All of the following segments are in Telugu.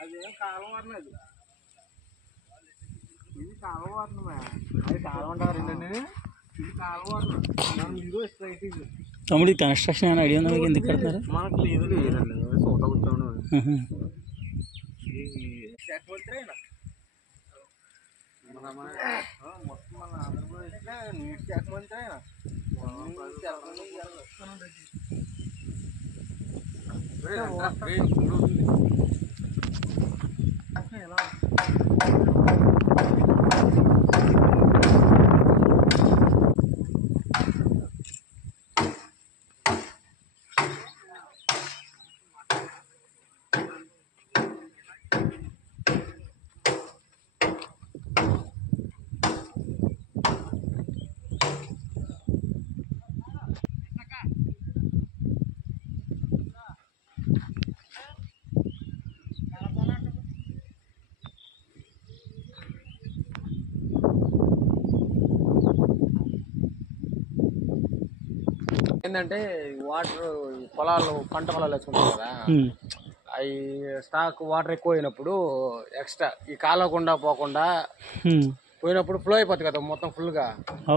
అదేం కాలం వారిని అది ఇది కాలం వారినమే అది కాలం ఉంటారు ఏంటండి ఇది కాలం వారిన మీరు స్ట్రైట్ ఇది తమ్ముడు కన్స్ట్రక్షన్ ఏమైనా ఐడియా ఉందా మీకు ఎందుకు కడతారు మనకు లేదు లేదండి సోత కూర్చోను మొత్తం మన ఆంధ్రప్రదేశ్లో నీటి శాఖ మంత్రి ఆయన ఏంటంటే వాటర్ పొలాలు పంట పొలాలు వేసుకుంటారు కదా అవి స్టాక్ వాటర్ ఎక్కువ అయినప్పుడు ఎక్స్ట్రా ఈ కాలకుండా పోకుండా పోయినప్పుడు ఫ్లో అయిపోతుంది కదా మొత్తం ఫుల్ గా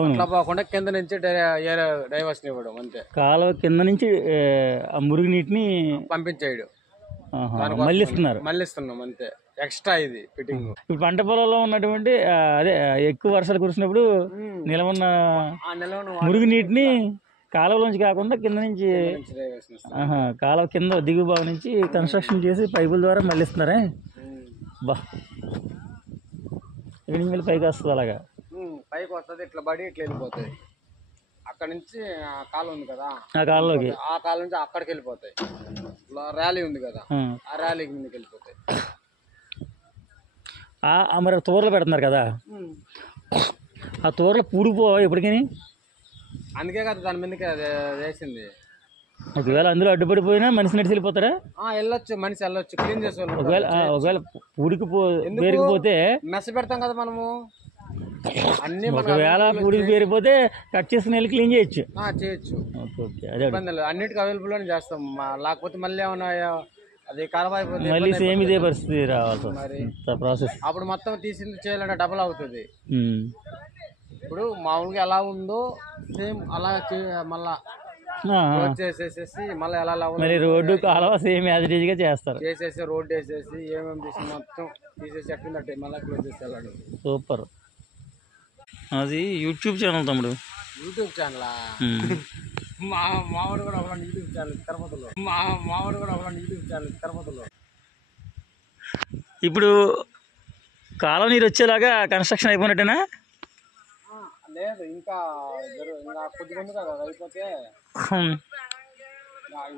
అట్లా పోకుండా కింద నుంచి డైవర్షన్ ఇవ్వడం అంతే కాలువ కింద నుంచి ఆ మురుగు నీటిని పంపించేయడం మళ్ళిస్తున్నాం అంతే ఎక్స్ట్రా ఇది ఫిట్టింగ్. ఇప్పుడు పంట పొలంలో ఉన్నటువంటి అదే ఎక్కువ వర్షాలు కురిసినప్పుడు నిలవన్న మురుగు నీటిని కాలువలోంచి కాకుండా కింద నుంచి కాలువ కింద దిగువ భాగం నుంచి కన్స్ట్రక్షన్ చేసి పైపుల ద్వారా మళ్ళిస్తున్నారే బా ఇక్కడ నుంచి మళ్ళీ పైకి వస్తుంది అలాగా పైకి వస్తుంది ఇట్లా పడి ఇట్లా వెళ్ళిపోతాయి అక్కడ నుంచి కాలువ ఉంది కదా ఆ కాలువలోకి ఆ కాలువ నుంచి అక్కడికి వెళ్ళిపోతాయి ర్యాలీ ఉంది కదా ఆ ర్యాలీకి ముందుకు వెళ్ళిపోతాయి. మరి తోరలు పెడుతున్నారు కదా ఆ తోరలు పూడిపోవా ఎప్పటికీ అందుకే కదా దాని మీదకి వేసింది. ఒకవేళ అందులో అడ్డుపడిపోయినా మనిషి నడిచి వెళ్ళిపోతారా? వెళ్ళొచ్చు మనిషి వెళ్ళొచ్చు క్లీన్ చేసుకోవాలి. ఒకవేళ పేరుకుపోతే మెస్ పెడతాం కదా మనము అన్ని ఒకవేళ పూడికి పేరిపోతే కట్ చేసుకుని వెళ్ళి క్లీన్ చేయొచ్చు అన్నిటికీ అవైలబుల్ అని చేస్తాం. లేకపోతే మళ్ళీ ఏమన్నా అది ఖరాబ్ అయిపోతే మళ్ళీ సేమ్ ఇదే పరిస్థితి రావాలి మరి ప్రాసెస్. అప్పుడు మొత్తం తీసింది చేయాలంటే డబల్ అవుతుంది. ఇప్పుడు మామూలుగా ఎలా ఉందో సేమ్ అలా మళ్ళా చేసేసేసి మళ్ళీ ఎలా రోడ్డు కాలువ సేమ్ యాజ్ ఇట్ ఈజ్ గా చేస్తారు. చేసేసి రోడ్డు వేసేసి ఏమేమి తీసి మొత్తం తీసేసి ఎట్లుందంటే మళ్ళీ క్లోజ్ చేసి వెళ్ళాడు. సూపర్. అది యూట్యూబ్ ఛానల్ తమ్ముడు. యూట్యూబ్ ఛానలా? మావాడు కూడా అవ్వాలండి యూట్యూబ్ ఛానల్ తిరుపతిలో. మావాడు కూడా అవ్వాలండి యూట్యూబ్ ఛానల్ తిరుపతిలో. ఇప్పుడు కాలువ నీరు వచ్చేలాగా కన్స్ట్రక్షన్ అయిపోయినట్టేనా? లేదు ఇంకా కొద్దిగా ఉంది కదా అది అయిపోతే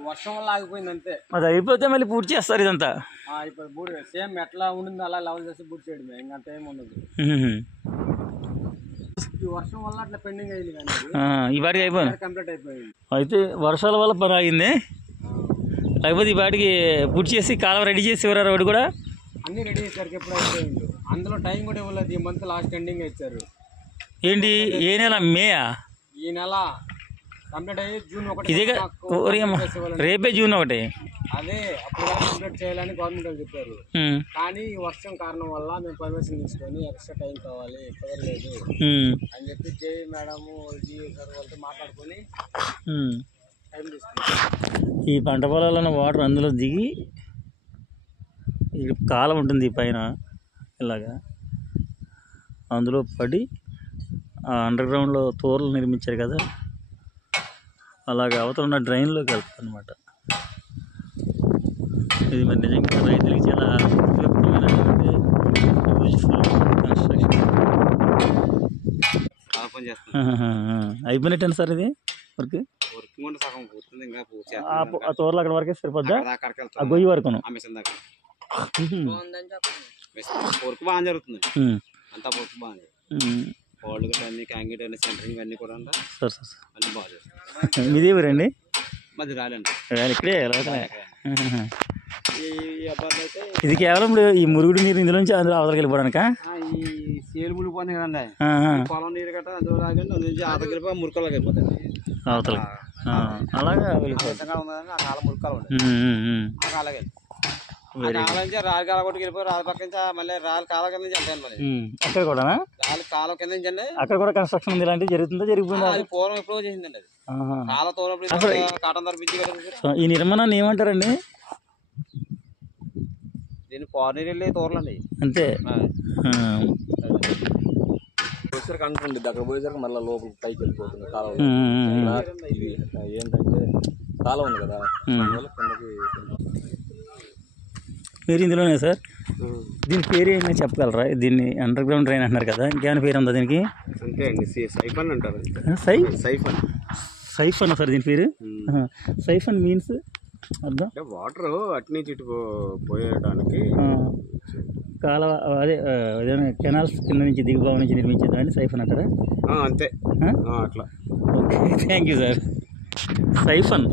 వర్షం వల్ల ఆగిపోయింది అంతే. అది అయిపోతే మళ్ళీ పూర్తి చేస్తారు ఇదంతా. ఇప్పుడు సేమ్ ఎట్లా ఉండిందో అలా లెవెల్ చేసి పూర్తి చేయడమే ఇంకంత ఏమి ఉండదు. ఈ వర్షం వల్ల అట్లా పెండింగ్ అయింది కానీ ఈ వాటికి అయిపోయింది కంప్లీట్ అయిపోయింది. అయితే వర్షాల వల్ల పని ఆగింది. లేకపోతే ఈ వాటికి పూర్తి చేసి కాలువ రెడీ చేసి ఇవ్వరా? రోడ్డు కూడా అన్ని రెడీ చేసేసరికి ఎప్పుడు అయిపోయింది. అందులో టైం కూడా ఇవ్వలేదు. ఈ మంత్ లాస్ట్ ఎండింగ్ ఇచ్చారు. ఏంటి ఏ నెల? మేయా? ఈ నెల కంప్లీట్ అయ్యి జూన్ 1 రేపే జూన్ 1. అదే అప్పుడు కంప్లీట్ చేయాలని గవర్నమెంట్ వాళ్ళు చెప్పారు. కానీ ఈ వర్షం కారణం వల్ల మేము పర్మిషన్ తీసుకొని ఎక్స్ట్రా టైం కావాలి కుదరలేదు అని చెప్పి జై మేడం సార్ వాళ్ళతో మాట్లాడుకొని టైం తీసుకున్నాం. ఈ పంట పొలాల్లో వాటర్ అందులో దిగి కాలం ఉంటుంది పైన ఇలాగా అందులో పడి అండర్ గ్రౌండ్లో తోరలు నిర్మించారు కదా అలాగే అవతల ఉన్న డ్రైన్లోకి వెళ్తుంది అనమాట. ఇది మరి నిజంగా రైతులకి చాలా ఉపయోగకరమైనటువంటి యూజ్ఫుల్ కన్స్ట్రక్షన్. అయిపోయినట్టేనా సార్ ఇది వర్క్? ఆ తోరలు అక్కడ వరకే సరిపోద్దా? ఆ గొయ్యి వరకును బాగా జరుగుతుంది. అంతా బాగా వాళ్ళు అన్ని క్యాంగిట్ అన్ని సెంటరింగ్ అన్ని కూడా అన్ని బాగా చేస్తారు. మీదే ఊరండి? మాది రాలండి. ఇక్కడే ఇది కేవలం ఈ మురుగుడు నీరు ఇందులోంచి అందులో అవతలకి వెళ్ళిపోవడానిక? ఈ సేలు మునిగిపోతుంది కదండి పొలం నీరు గట్ట అందులో రాగండి అందులో అవతలకి వెళ్ళిపోయి మురుకల్లోకి అయిపోతాయి అవతలకి అలాగా వెళ్ళిపోతుంది. మురుకాలు ఉంటాయి అలాగే కాలం నుంచి రాళ్ళు కాల కొట్టుకు వెళ్ళిపోయి రాళ్ళ పక్క నుంచి మళ్ళీ రాళ్ళ కాలం కింద నుంచి అంటాను మరి అక్కడ కూడా రాళ్ళ కాలం కింద నుంచి అండి అక్కడ కూడా కన్స్ట్రక్షన్ ఉంది ఇలాంటివి జరుగుతుందా జరిగిపోయిందా అది పూర్వం ఎప్పుడో చేసిందండి అది కాలం తోనప్పుడు కాటన్ ధర పిచ్చి కదా ఈ నిర్మాణాన్ని ఏమంటారండి దీన్ని ఫారినర్ వెళ్ళి తోరలండి అంతే పోయేసరికి అంటుంది అక్కడ పోయేసరికి మళ్ళీ లోపల పైకి వెళ్ళిపోతుంది కాలం ఇది ఏంటంటే కాలం ఉంది కదా కిందకి మీరు ఇందులోనే సార్ దీని పేరు ఏంటని చెప్పగలరా దీన్ని అండర్ గ్రౌండ్ ట్రైన్ అంటున్నారు కదా ఇంకేమైనా పేరు ఉందా దీనికి అంతే అండి సైఫన్ అంటారు సైఫన్ సైఫన్ సార్ దీని పేరు సైఫన్ మీన్స్ అర్థం అంటే వాటర్ అటు నుంచి ఇటు పోయేయడానికి కాలువ అదే ఏదైనా కెనాల్స్ కింద నుంచి దిగుబావ నుంచి నిర్మించేదాన్ని సైఫన్ అంటారా అంతే అట్లా okay thank you sir siphon